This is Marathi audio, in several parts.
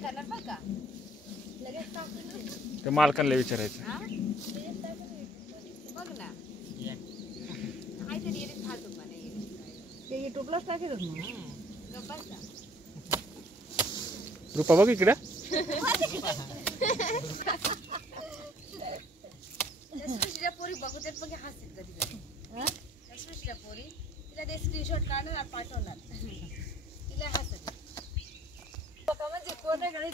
नाही करणार बरं का लगेच टाकून ते मालकांना विचारायचं. बघ ना काहीतरी येते फालतू पण ते युट्यूबलाच टाकेल मग गप्पाच ना रुपा बघ इकडे. सृष्टीच्या पोरी बघू त्यात बघ हसतील कधी कधी सृष्टीच्या पोरी तिला ते स्क्रीनशॉट काढणार पाठवणार तिला हसत म्हणजे कोणाकडे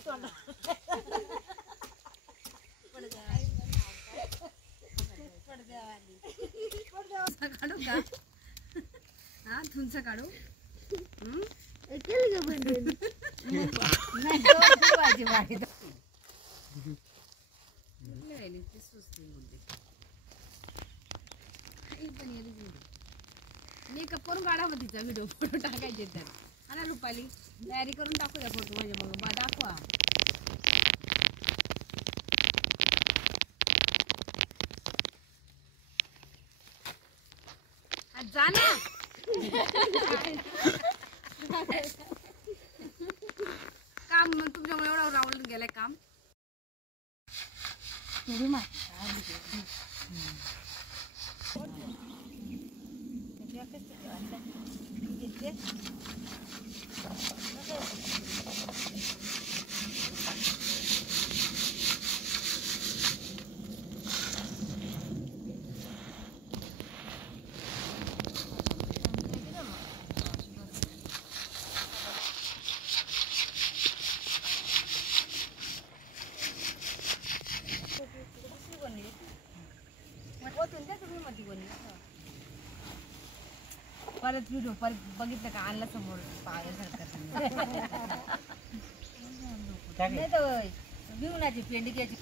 काढू का हा तुमचं काढू मेकअप करून काढा मग तिचा व्हिडिओ फोटो टाकायचे तर हा ना रुपाली तयारी करून टाकू द्या फोटो म्हणजे मग दाखवा जा ना काम तुमच्यामुळे एवढं राहून गेलंय काम परत व्हिडिओ परत बघितलं का आणला समोर नाही तर भिवनाची पेंडी घ्यायची